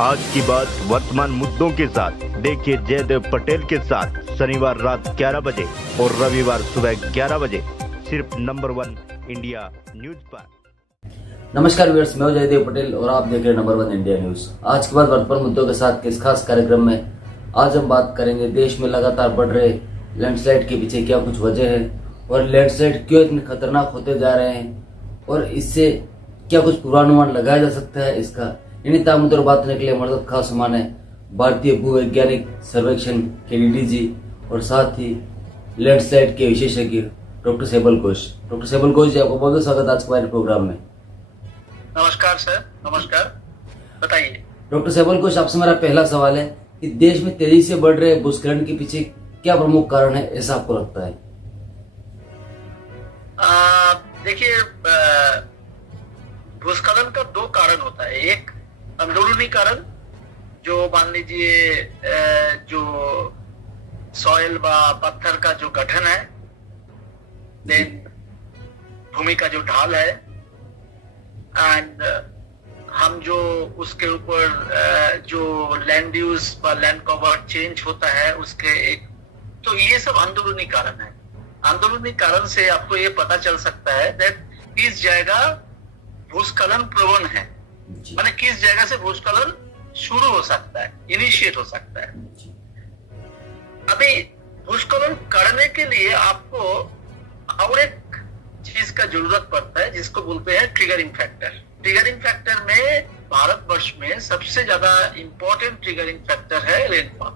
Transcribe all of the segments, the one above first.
आज की बात वर्तमान मुद्दों के साथ देखिए जयदेव पटेल के साथ शनिवार रात 11 बजे और रविवार सुबह 11 बजे सिर्फ नंबर 1 इंडिया न्यूज पर। नमस्कार व्यूअर्स, मैं जयदेव पटेल और आप देख रहे हैं नंबर 1 इंडिया न्यूज। आज के बाद वर्तमान मुद्दों के साथ इस खास कार्यक्रम में आज हम बात करेंगे देश में लगातार बढ़ रहे लैंडस्लाइड के पीछे क्या कुछ वजह है और लैंडस्लाइड क्यों इतने खतरनाक होते जा रहे हैं और इससे क्या कुछ पूर्वानुमान लगाया जा सकता है। इसका इन्हीं तमाम मुद्दों पर बात करने के लिए हमारे साथ खास मेहमान है भारतीय भूवैज्ञानिक सर्वेक्षण के डीडीजी और साथ ही लैंडस्लाइड के विशेषज्ञ डॉक्टर सैबल घोष। डॉक्टर सैबल घोष जी, आपको बहुत बहुत स्वागत आज के हमारे प्रोग्राम में। नमस्कार सर। नमस्कार, बताइए। डॉक्टर सैबल घोष, आपसे मेरा पहला सवाल है कि देश में तेजी से बढ़ रहे भूस्खलन के पीछे क्या प्रमुख कारण है, ऐसा आपको लगता है? देखिए, भूस्खलन का दो कारण होता है। एक अंदरूनी कारण, जो मान लीजिए जो सॉइल व पत्थर का जो गठन है, देन भूमि का जो ढाल है, एंड हम जो उसके ऊपर जो लैंड यूज व लैंड कवर चेंज होता है उसके एक, तो ये सब अंदरूनी कारण है। अंदरूनी कारण से आपको ये पता चल सकता है दैट किस जगह भूस्खलन प्रवण है, माने किस जगह से भूस्खलन शुरू हो सकता है, इनिशिएट हो सकता है। अभी भूस्खलन करने के लिए आपको और एक चीज का जरूरत पड़ता है जिसको बोलते हैं ट्रिगरिंग फैक्टर। ट्रिगरिंग फैक्टर में भारतवर्ष में सबसे ज्यादा इंपॉर्टेंट ट्रिगरिंग फैक्टर है रेनफॉल।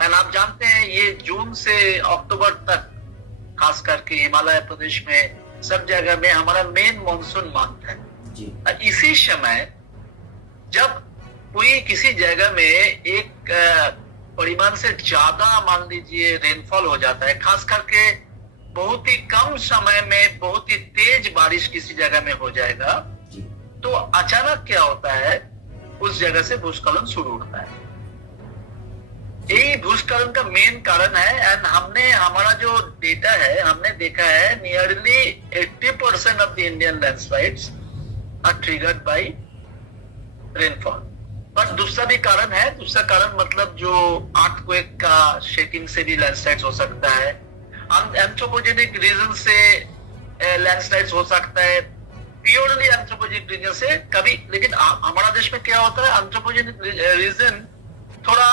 एंड आप जानते हैं ये जून से अक्टूबर तक खास करके हिमालय प्रदेश में सब जगह में हमारा मेन मानसून मंथ है। और इसी समय जब कोई किसी जगह में एक परिमाण से ज्यादा मान लीजिए रेनफॉल हो जाता है, खास करके बहुत ही कम समय में बहुत ही तेज बारिश किसी जगह में हो जाएगा, तो अचानक क्या होता है, उस जगह से भूस्खलन शुरू होता है। यही भूस्खलन का मेन कारण है। एंड हमने हमारा जो डेटा है, हमने देखा है nearly 80% of the Indian landslides are triggered by rainfall. But दूसरा भी कारण है। दूसरा कारण मतलब जो अर्थक्वेक का शेकिंग से भी लैंडस्लाइड्स हो सकता है, एंथ्रोपोजेनिक रीजन से लैंडस्लाइड्स हो सकता है, प्योरली एंथ्रोपोजेनिक रीजन से कभी। लेकिन हमारा देश में क्या होता है, एंथ्रोपोजेनिक रीजन थोड़ा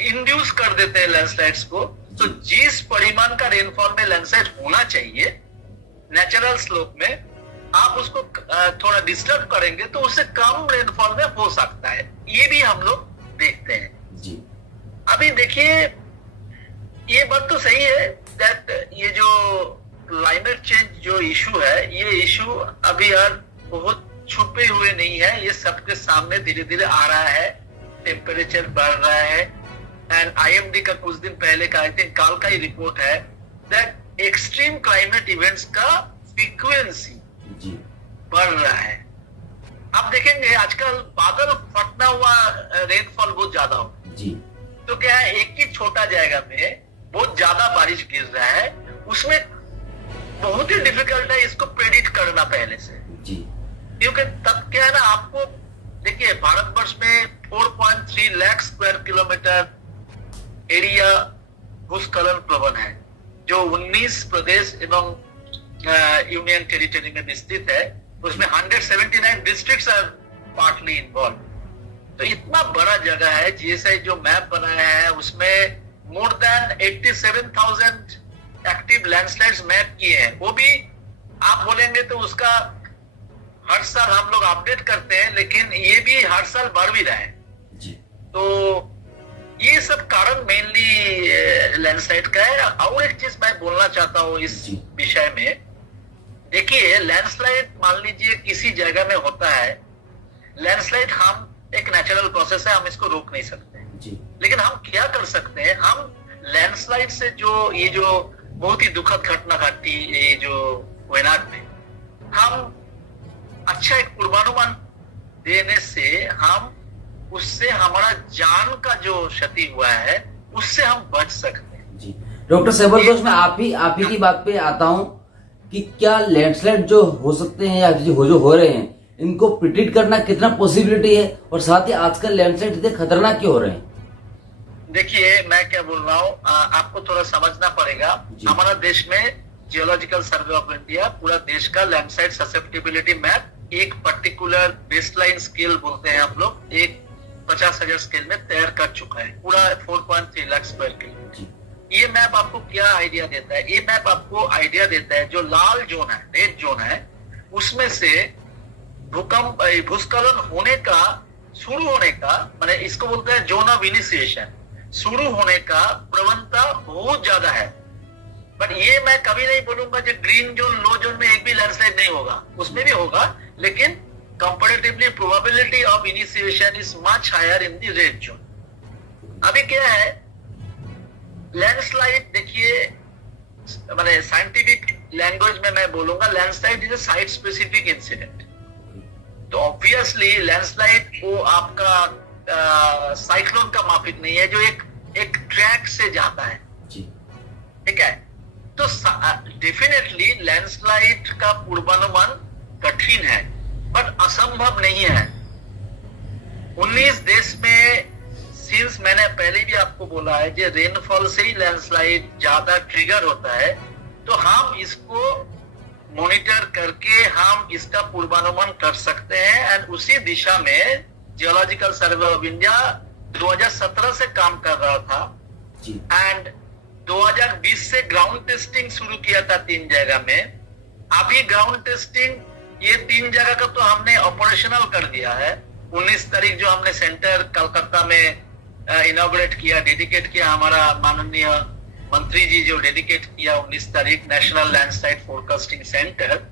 इंड्यूस कर देते हैं लैंडस्लाइड्स को। तो जिस परिमाण का रेनफॉल में लैंडस्लाइड होना चाहिए नेचुरल स्लोप में, आप उसको थोड़ा डिस्टर्ब करेंगे तो उससे कम रेनफॉल में हो सकता है। ये भी हम लोग देखते हैं जी। अभी देखिए, ये बात तो सही है दैट ये जो क्लाइमेट चेंज जो इशू है, ये इशू अभी यार बहुत छुपे हुए नहीं है, ये सबके सामने धीरे धीरे आ रहा है। टेम्परेचर बढ़ रहा है एंड आईएमडी का कुछ दिन पहले का, आई थिंक काल का ही रिपोर्ट है दैट एक्सट्रीम क्लाइमेट इवेंट्स का फ्रीक्वेंसी बढ़ रहा है। आप देखेंगे आजकल बादल फटना हुआ रेनफॉल बहुत ज्यादा हो जी। तो क्या है, एक ही छोटा जगह में बहुत ज्यादा बारिश गिर रहा है, उसमें बहुत ही डिफिकल्ट है इसको प्रेडिक्ट करना पहले से जी। क्योंकि तब क्या है ना, आपको देखिए भारतवर्ष में 4.3 लाख स्क्वायर किलोमीटर एरिया भूस्खलन प्रवण है, जो 19 प्रदेश एवं यूनियन टेरिटरी में विस्तृत है। उसमें 179 डिस्ट्रिक्ट्स आर पार्टली इन्वॉल्व। तो इतना बड़ा जगह है। जीएसआई जो मैप बनाया है उसमें more than 87,000 active landslides map किए हैं। वो भी आप बोलेंगे तो उसका हर साल हम लोग अपडेट करते हैं, लेकिन ये भी हर साल बढ़ भी रहा है जी। तो ये सब कारण मेनली लैंडस्लाइड का है। और एक चीज मैं बोलना चाहता हूँ इस विषय में, देखिए लैंडस्लाइड मान लीजिए किसी जगह में होता है, लैंडस्लाइड हम एक नेचुरल प्रोसेस है, हम इसको रोक नहीं सकते जी। लेकिन हम क्या कर सकते हैं, हम लैंडस्लाइड से जो ये जो बहुत ही दुखद घटना घटी ये जो वायनाड में, हम अच्छा एक पूर्वानुमान देने से हम उससे हमारा जान का जो क्षति हुआ है उससे हम बच सकते हैं जी। डॉक्टर सैबल घोष, मैं आप ही की बात पे आता हूँ कि क्या लैंडस्लाइड जो हो सकते हैं या जो हो रहे हैं, इनको प्रिडिक्ट करना कितना पॉसिबिलिटी है, और साथ ही आजकल लैंडस्लाइड इतने खतरनाक क्यों हो रहे हैं? देखिए, मैं क्या बोल रहा हूँ, आपको थोड़ा समझना पड़ेगा। हमारा देश में जियोलॉजिकल सर्वे ऑफ इंडिया पूरा देश का लैंडस्लाइड ससेप्टिबिलिटी मैप एक पर्टिकुलर बेसलाइन स्केल बोलते हैं हम लोग, एक 50,000 स्केल में तैयार कर चुका है, पूरा 4.3 लाख स्क्वायर किलोमीटर। ये मैप आपको क्या आइडिया देता है? ये मैप आपको आइडिया देता है जो लाल जोन है, रेड जोन है, उसमें से भूकंप भूस्खलन होने का, शुरू होने का, माने इसको बोलते हैं जोन ऑफ इनिशिएशन, शुरू होने का प्रवणता बहुत ज्यादा है। बट ये मैं कभी नहीं बोलूंगा जो ग्रीन जोन, लो जोन में एक भी लैंडस्लाइड नहीं होगा, उसमें भी होगा, लेकिन comparatively probability of initiation is much higher in the red zone. अभी क्या है, लैंडस्लाइड देखिए, माने साइंटिफिक लैंग्वेज में मैं बोलूंगा landslide is a site specific incident. तो ऑब्वियसली लैंडस्लाइड वो आपका साइक्लोन का माफिक नहीं है जो एक ट्रैक से जाता है, ठीक है। तो डेफिनेटली लैंडस्लाइड का पूर्वानुमान कठिन है, बट असंभव नहीं है। 19 देश में, सिंस मैंने पहले भी आपको बोला है, जो रेनफॉल से ही लैंडस्लाइड ज्यादा ट्रिगर होता है, तो हम इसको मॉनिटर करके हम इसका पूर्वानुमान कर सकते हैं। एंड उसी दिशा में जियोलॉजिकल सर्वे ऑफ इंडिया 2017 से काम कर रहा था, एंड 2020 से ग्राउंड टेस्टिंग शुरू किया था 3 जगह में। अभी ग्राउंड टेस्टिंग ये 3 जगह का तो हमने ऑपरेशनल कर दिया है। 19 तारीख जो हमने सेंटर कलकत्ता में इनॉग्रेट किया, डेडिकेट किया, हमारा माननीय मंत्री जी जो डेडिकेट किया 19 तारीख नेशनल लैंडस्लाइड फोरकास्टिंग सेंटर,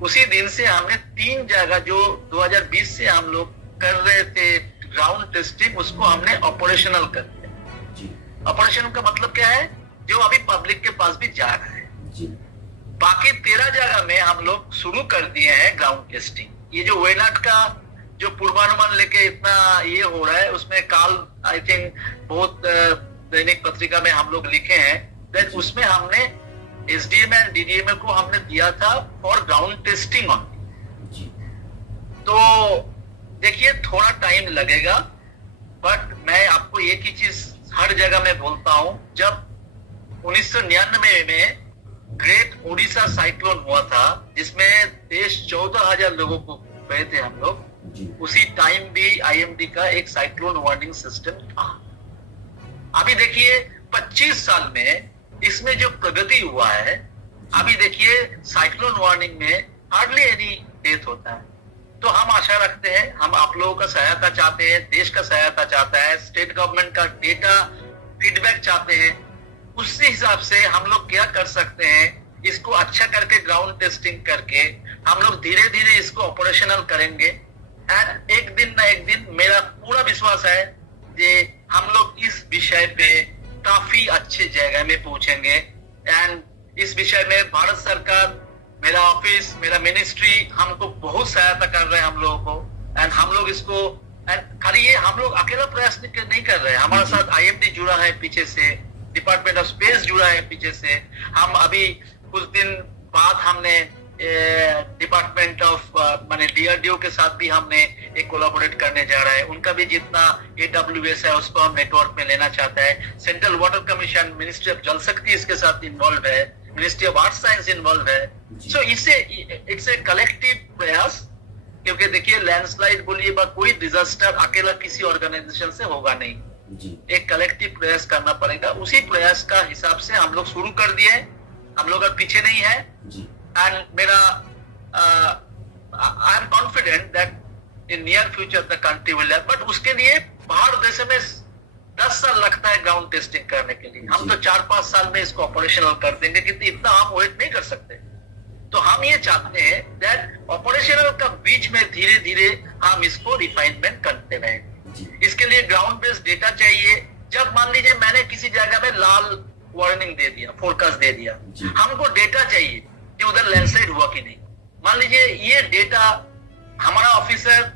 उसी दिन से हमने 3 जगह जो 2020 से हम लोग कर रहे थे ग्राउंड टेस्टिंग, उसको हमने ऑपरेशनल कर दिया। ऑपरेशनल का मतलब क्या है, जो अभी पब्लिक के पास भी जा रहा है। बाकी 13 जगह में हम लोग शुरू कर दिए हैं ग्राउंड टेस्टिंग। ये जो वेनाट का जो पूर्वानुमान लेके इतना ये हो रहा है, उसमें काल आई थिंक बहुत दैनिक पत्रिका में हम लोग लिखे हैं, देन उसमें हमने एसडीएम एंड डीडीएम को हमने दिया था फॉर ग्राउंड टेस्टिंग ऑन। तो देखिए थोड़ा टाइम लगेगा, बट मैं आपको एक ही चीज हर जगह में बोलता हूं, जब 1999 में ग्रेट ओडिशा साइक्लोन हुआ था जिसमें देश 14,000 लोगों को गए थे हम लोग, उसी टाइम भी आईएमडी का एक साइक्लोन वार्निंग सिस्टम था। अभी देखिए 25 साल में इसमें जो प्रगति हुआ है, अभी देखिए साइक्लोन वार्निंग में हार्डली एनी डेथ होता है। तो हम आशा रखते हैं, हम आप लोगों का सहायता चाहते हैं, देश का सहायता चाहता है, स्टेट गवर्नमेंट का डेटा फीडबैक चाहते हैं। उसी हिसाब से हम लोग क्या कर सकते हैं, इसको अच्छा करके ग्राउंड टेस्टिंग करके हम लोग धीरे धीरे इसको ऑपरेशनल करेंगे। एंड एक दिन ना एक दिन मेरा पूरा विश्वास है कि हम लोग इस विषय पे काफी अच्छे जगह में पहुंचेंगे। एंड इस विषय में भारत सरकार, मेरा ऑफिस, मेरा मिनिस्ट्री हमको बहुत सहायता कर रहे हैं हम लोगों को। एंड हम लोग इसको, एंड खाली ये हम लोग अकेला प्रयास नहीं कर रहे हैं, हमारे साथ आईएमडी जुड़ा है पीछे से, डिपार्टमेंट ऑफ स्पेस जुड़ा है पीछे से। हम अभी कुछ दिन बाद हमने डिपार्टमेंट ऑफ माने डीआरडीओ के साथ भी हमने एक कोलैबोरेट करने जा रहा है। उनका भी जितना एडब्ल्यूएस है उसको हम नेटवर्क में लेना चाहता है। Central water commission, ministry of जल शक्ति इसके साथ इन्वॉल्व है, ministry of art science involve है। सो इससे इट्स ए कलेक्टिव प्रयास, क्योंकि देखिए लैंडस्लाइड बोलिए बा कोई डिजास्टर अकेला किसी ऑर्गेनाइजेशन से होगा नहीं, एक कलेक्टिव प्रयास करना पड़ेगा। उसी प्रयास का हिसाब से हम लोग शुरू कर दिए, हम लोग अब पीछे नहीं है। एंड मेरा I am confident that in near future the country will have, but उसके लिए बाहर देश में 10 साल लगता है ग्राउंड टेस्टिंग करने के लिए। हम तो 4-5 साल में इसको ऑपरेशनल कर देंगे, क्योंकि इतना हम वेट नहीं कर सकते। तो हम ये चाहते हैं दैट ऑपरेशनल का बीच में धीरे धीरे हम इसको रिफाइनमेंट करते रहें। इसके लिए ग्राउंड बेस्ड डेटा चाहिए। जब मान लीजिए मैंने किसी जगह में लाल वार्निंग दे दिया, फोरकास्ट दे दिया, हमको डेटा चाहिए कि उधर लैंडस्लाइड हुआ कि नहीं। मान लीजिए ये डेटा हमारा ऑफिसर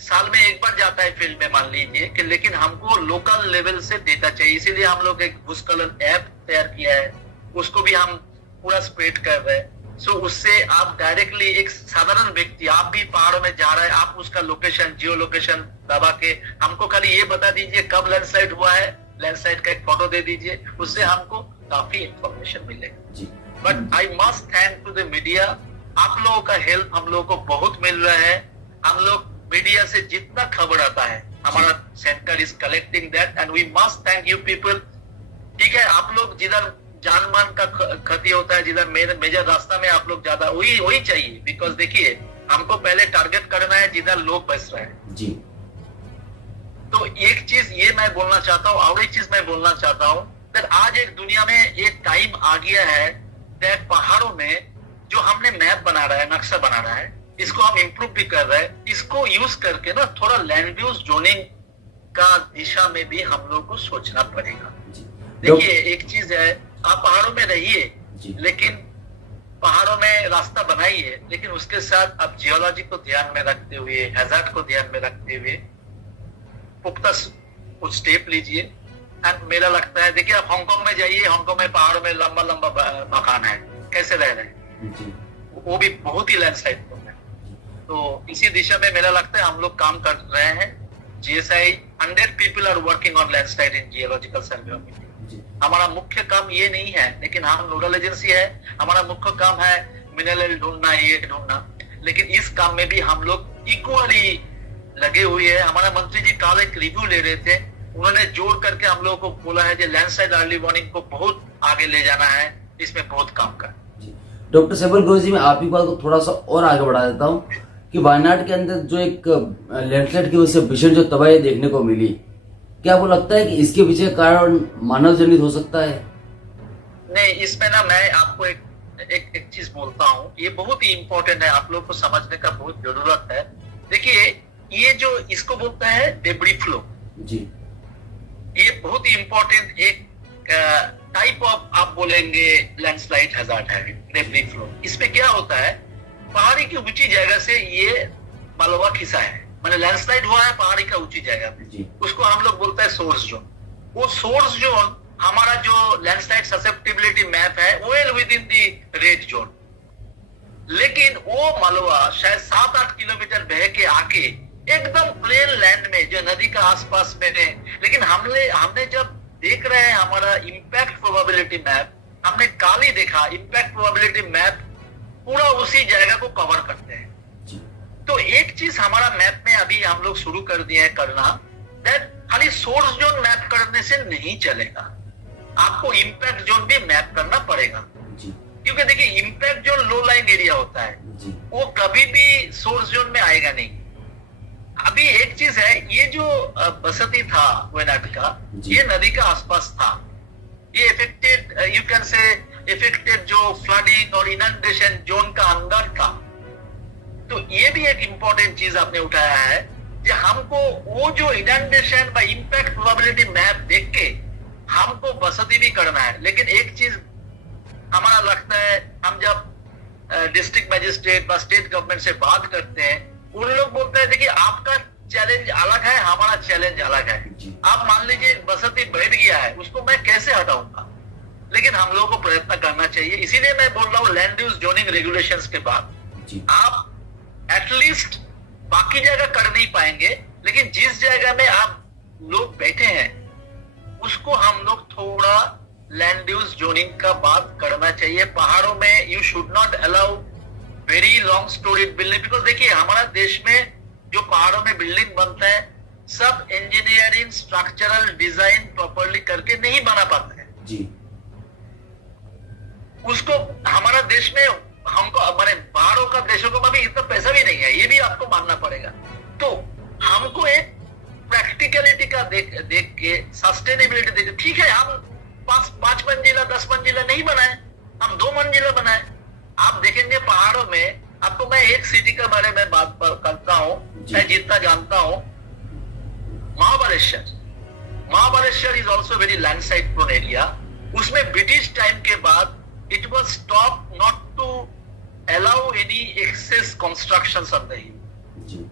साल में एक बार जाता है फील्ड में, मान लीजिए कि, लेकिन हमको लोकल लेवल से डेटा चाहिए। इसीलिए हम लोग एक भूस्खलन ऐप तैयार किया है, उसको भी हम पूरा स्प्रेड कर रहे हैं। सो उससे आप डायरेक्टली एक साधारण व्यक्ति, आप भी पहाड़ों में जा रहे हैं, आप उसका लोकेशन, जियो लोकेशन दबा के हमको खाली ये बता दीजिए कब लैंडस्लाइड हुआ है, लैंडस्लाइड का एक फोटो दे दीजिए, उससे हमको काफी इंफॉर्मेशन मिलेगा। But I must thank to the media, आप लोगों का हेल्प हम लोगों को बहुत मिल रहा है। हम लोग मीडिया से जितना खबर आता है, हमारा centre is collecting that and we must thank you people. ठीक है, आप लोग जिधर जान मान का क्षति होता है, जिधर मेजर रास्ता में आप लोग ज्यादा वही चाहिए, बिकॉज देखिए हमको पहले टारगेट करना है जिधर लोग बस रहे हैं जी। तो एक चीज ये मैं बोलना चाहता हूँ, और एक चीज मैं बोलना चाहता हूँ, आज एक दुनिया में एक टाइम आ गया है दैट पहाड़ों में जो हमने मैप बना रहा है, नक्शा बना रहा है, इसको हम इम्प्रूव भी कर रहे हैं, इसको यूज करके ना थोड़ा लैंड यूज जोनिंग का दिशा में भी हम लोग को सोचना पड़ेगा। देखिए एक चीज है, आप पहाड़ों में रहिए, लेकिन पहाड़ों में रास्ता बनाइए, लेकिन उसके साथ आप जियोलॉजी को ध्यान में रखते हुए, हैजार्ड को ध्यान में रखते हुए पुख्ता कुछ स्टेप लीजिए। एंड मेरा लगता है, देखिए आप हांगकांग में जाइए, हांगकांग में पहाड़ों में लंबा लंबा मकान है, कैसे रह रहे हैं, वो भी बहुत ही लैंडस्लाइड हो है। तो इसी दिशा में मेरा लगता है हम लोग काम कर रहे हैं। GSI 100 people are working on landslide in geological survey of India। हमारा मुख्य काम ये नहीं है, लेकिन हम नोडल एजेंसी है, हमारा मुख्य काम है मिनरल ढूंढना, ये ढूंढना, लेकिन इस काम में भी हम लोग इक्वली लगे हुए हैं। हमारा मंत्री जी कल एक रिव्यू ले रहे थे, उन्होंने जोड़ करके हम लोगों को बोला है कि लैंडस्लाइड अर्ली वार्निंग को बहुत आगे ले जाना है, इसमें बहुत काम कर। डॉक्टर सैफुल गोयल जी, मैं आप ही बात को थोड़ा सा और आगे बढ़ा देता हूँ कि वायनाड के अंदर जो एक लैंडस्लाइड की वजह से भीषण जो तबाही देखने को मिली, क्या आपको लगता है कि इसके पीछे कारण मानव जनित हो सकता है? नहीं, इसमें ना मैं आपको एक चीज बोलता हूँ, ये बहुत ही इंपॉर्टेंट है, आप लोग को समझने का बहुत जरूरत है। देखिए ये जो इसको बोलते हैं डेब्री फ्लो जी, ये बहुत ही इंपॉर्टेंट एक टाइप ऑफ आप बोलेंगे लैंडस्लाइड हैजार्ड है, डेब्री फ्लो। इसमें क्या होता है, पहाड़ी की ऊंची जगह से ये मलबा खिसा है, मैंने लैंडस्लाइड हुआ है पहाड़ी का ऊंची जगह पे, उसको हम लोग बोलते हैं सोर्स जोन। वो सोर्स जोन हमारा जो लैंडस्लाइड ससेप्टिबिलिटी मैप है, well with in the red zone, लेकिन वो मलबा शायद 7-8 किलोमीटर बह के आके एकदम प्लेन लैंड में जो नदी का आसपास में है, लेकिन हमने जब देख रहे हैं हमारा इम्पैक्ट प्रोबेबिलिटी मैप, हमने कल ही देखा इम्पैक्ट प्रोबेबिलिटी मैप पूरा उसी जगह को कवर करते हैं। तो एक चीज हमारा मैप में अभी हम लोग शुरू कर दिए हैं करना, दैट खाली सोर्स जोन मैप करने से नहीं चलेगा, आपको इम्पैक्ट जोन भी मैप करना पड़ेगा। क्योंकि देखिए इम्पैक्ट जोन लो लाइन एरिया होता है, वो कभी भी सोर्स जोन में आएगा नहीं। अभी एक चीज है, ये जो बसती था वायनाड का, ये नदी का आसपास था, ये affected, you can say affected जो फ्लडिंग और इनंडेशन जोन का अंदर था। तो ये भी एक इंपॉर्टेंट चीज आपने उठाया है कि हमको वो जो इनंडेशन বা इम्पैक्ट प्रोबेबिलिटी मैप देख के हमको बसती भी करना है। लेकिन एक चीज हमारा लगता है, हम जब डिस्ट्रिक्ट मजिस्ट्रेट व स्टेट गवर्नमेंट से बात करते हैं, उन लोग बोलते हैं देखिए आपका चैलेंज अलग है, हमारा चैलेंज अलग है। आप मान लीजिए बसती बैठ गया है, उसको मैं कैसे हटाऊंगा, लेकिन हम लोगों को प्रयत्न करना चाहिए। इसीलिए मैं बोल रहा हूँ लैंड यूज जोनिंग रेगुलेशंस के बाद आप एटलीस्ट बाकी जगह कर नहीं पाएंगे, लेकिन जिस जगह में आप लोग बैठे हैं उसको हम लोग थोड़ा लैंड यूज जोनिंग का बात करना चाहिए। पहाड़ों में you should not allow very long storeyed building, because देखिए हमारा देश में जो पहाड़ों में बिल्डिंग बनता है, सब इंजीनियरिंग स्ट्रक्चरल डिजाइन प्रॉपरली करके नहीं बना पाते हैं जी। उसको हमारा देश में हमको हमारे बाहरों का देशों को भी इतना पैसा भी नहीं है, ये भी आपको मानना पड़ेगा। तो हमको एक प्रैक्टिकलिटी का देख के सस्टेनेबिलिटी देख, ठीक है हम 5 मंजिला 10 मंजिला नहीं बनाए, हम 2 मंजिला बनाए। आप देखेंगे पहाड़ों में, आपको मैं एक सिटी के बारे में बात करता हूँ, मैं जितना जानता हूँ, Mahabaleshwar is also very landslide prone area. उसमें ब्रिटिश टाइम के बाद it was stopped not to allow any excess constructions on the hill।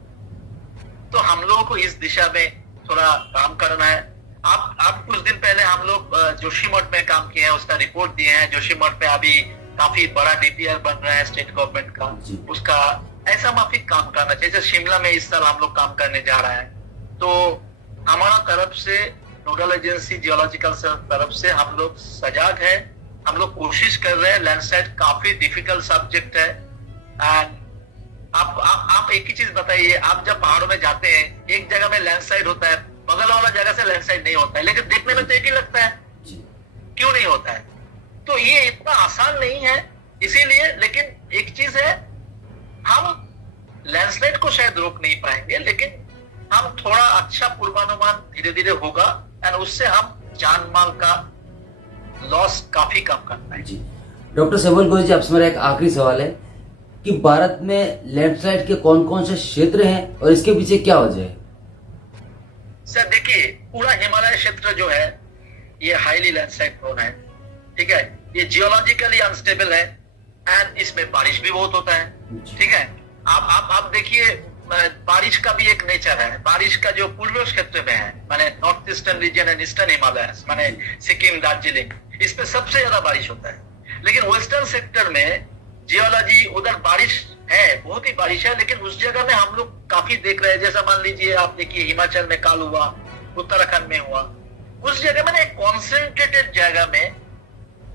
तो हम लोगों को इस दिशा में थोड़ा काम करना है। आप कुछ दिन पहले हम लोग जोशीमठ में काम किए हैं, उसका रिपोर्ट दिए हैं। जोशीमठ में अभी काफी बड़ा डीपीआर बन रहा है स्टेट गवर्नमेंट का, उसका ऐसा माफिक काम करना चाहिए। जैसे शिमला में इस साल हम लोग काम करने जा रहे हैं, तो हमारा तरफ से नोडल एजेंसी जियोलॉजिकल तरफ से हम लोग सजाग है, हम लोग कोशिश कर रहे हैं। लैंडस्लाइड काफी डिफिकल्ट सब्जेक्ट है। एंड आप एक ही चीज बताइए, आप जब पहाड़ों में जाते हैं, एक जगह में लैंडस्लाइड होता है, बगल वाला जगह से लैंडस्लाइड नहीं होता है, लेकिन देखने में तो एक ही लगता है, क्यों नहीं होता है? तो ये इतना आसान नहीं है, इसीलिए। लेकिन एक चीज है, हम लैंडस्लाइड को शायद रोक नहीं पाएंगे, लेकिन हम थोड़ा अच्छा पूर्वानुमान धीरे धीरे होगा, एंड उससे हम जान माल का लॉस काफी कम कर पाएंगे। जी डॉक्टर सेवल गोयल जी, आपसे मेरा एक आखिरी सवाल है कि भारत में लैंडस्लाइड के कौन कौन से क्षेत्र हैं और इसके पीछे क्या वजह है? सर देखिए, पूरा हिमालय क्षेत्र जो है ये हाईली लैंडस्लाइड प्रोन है, ठीक है। ये जियोलॉजिकली अनस्टेबल है, एंड इसमें बारिश भी बहुत होता है, ठीक है। आप देखिए, बारिश का भी एक नेचर है। बारिश का जो पूर्व क्षेत्र में है, माने north eastern region and eastern Himalaya, माने सिक्किम, दार्जिलिंग, इस पे सबसे ज्यादा बारिश होता है। लेकिन वेस्टर्न सेक्टर में जियोलॉजी, उधर बारिश है, बहुत ही बारिश है, लेकिन उस जगह में हम लोग काफी देख रहे हैं। जैसा मान लीजिए, आप देखिए हिमाचल में काल हुआ, उत्तराखंड में हुआ, उस जगह में एक कॉन्सेंट्रेटेड जगह में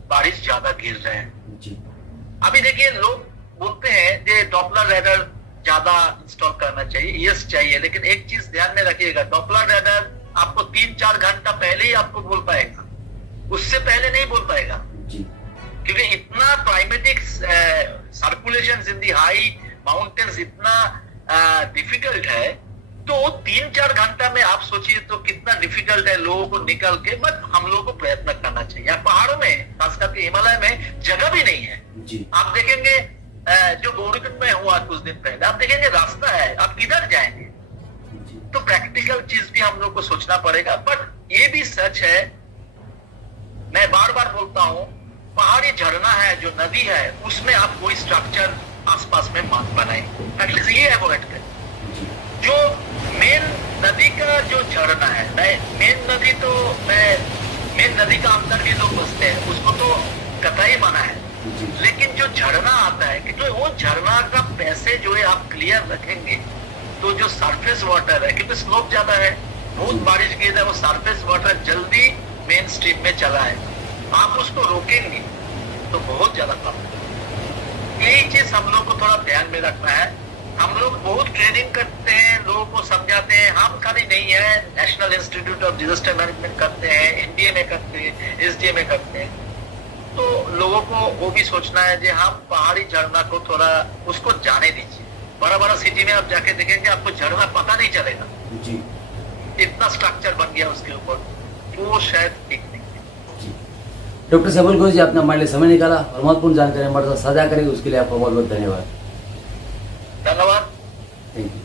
बारिश ज्यादा गिर रहे हैं। अभी देखिए, लोग बोलते हैं कि डॉपलर रडार ज्यादा इंस्टॉल करना चाहिए। यस चाहिए, लेकिन एक चीज ध्यान में रखिएगा, डॉपलर रडार आपको 3-4 घंटा पहले ही आपको बोल पाएगा, उससे पहले नहीं बोल पाएगा, क्योंकि इतना क्लाइमेटिक सर्कुलेशन इन दी हाई माउंटेन्स इतना डिफिकल्ट है। तो 3-4 घंटा में आप सोचिए तो कितना डिफिकल्ट है लोगों को निकल के। बट हम लोगों को प्रयत्न करना चाहिए। पहाड़ों में, खास करके हिमालय में जगह भी नहीं है। आप देखेंगे जो गौरीकुंड में हुआ कुछ दिन पहले, आप देखेंगे रास्ता है, आप किधर जाएंगे? तो प्रैक्टिकल चीज भी हम लोग को सोचना पड़ेगा। बट ये भी सच है, मैं बार बार बोलता हूँ, पहाड़ी झरना है, जो नदी है, उसमें आप कोई स्ट्रक्चर आसपास में मत बनाए, एटलीस्ट ये अवॉइड करें। जो मेन नदी का जो झरना है, मेन नदी का अंदर भी लोग बसते हैं, उसको तो कतई मना है। लेकिन जो झरना आता है, क्योंकि वो झरना का पैसे जो है आप क्लियर रखेंगे, तो जो सरफेस वाटर है, क्योंकि स्लोप ज्यादा है, बहुत बारिश गिर है, वो सरफेस वाटर जल्दी मेन स्ट्रीम में चला है, आप उसको रोकेंगे तो बहुत ज्यादा प्रॉब्लम। यही चीज हम लोग को थोड़ा ध्यान में रखना है। हम लोग बहुत ट्रेनिंग करते हैं, लोगों को समझाते हैं, हम खाली नहीं है, national institute of disaster management करते हैं, एनडीए में करते हैं, एसडीए में करते हैं। तो लोगों को वो भी सोचना है कि हम पहाड़ी झरना को थोड़ा उसको जाने दीजिए। बड़ा बड़ा सिटी में आप जाके देखेंगे, आपको झरना पता नहीं चलेगा जी, इतना स्ट्रक्चर बन गया उसके ऊपर, वो शायद ठीक नहीं। डॉक्टर सेवल गोयल जी, आपने हमारे लिए समय निकाला और महत्वपूर्ण जानकारी हमारे साथ साझा करेगी, उसके लिए आपका बहुत बहुत धन्यवाद। धन्यवाद। Thank you.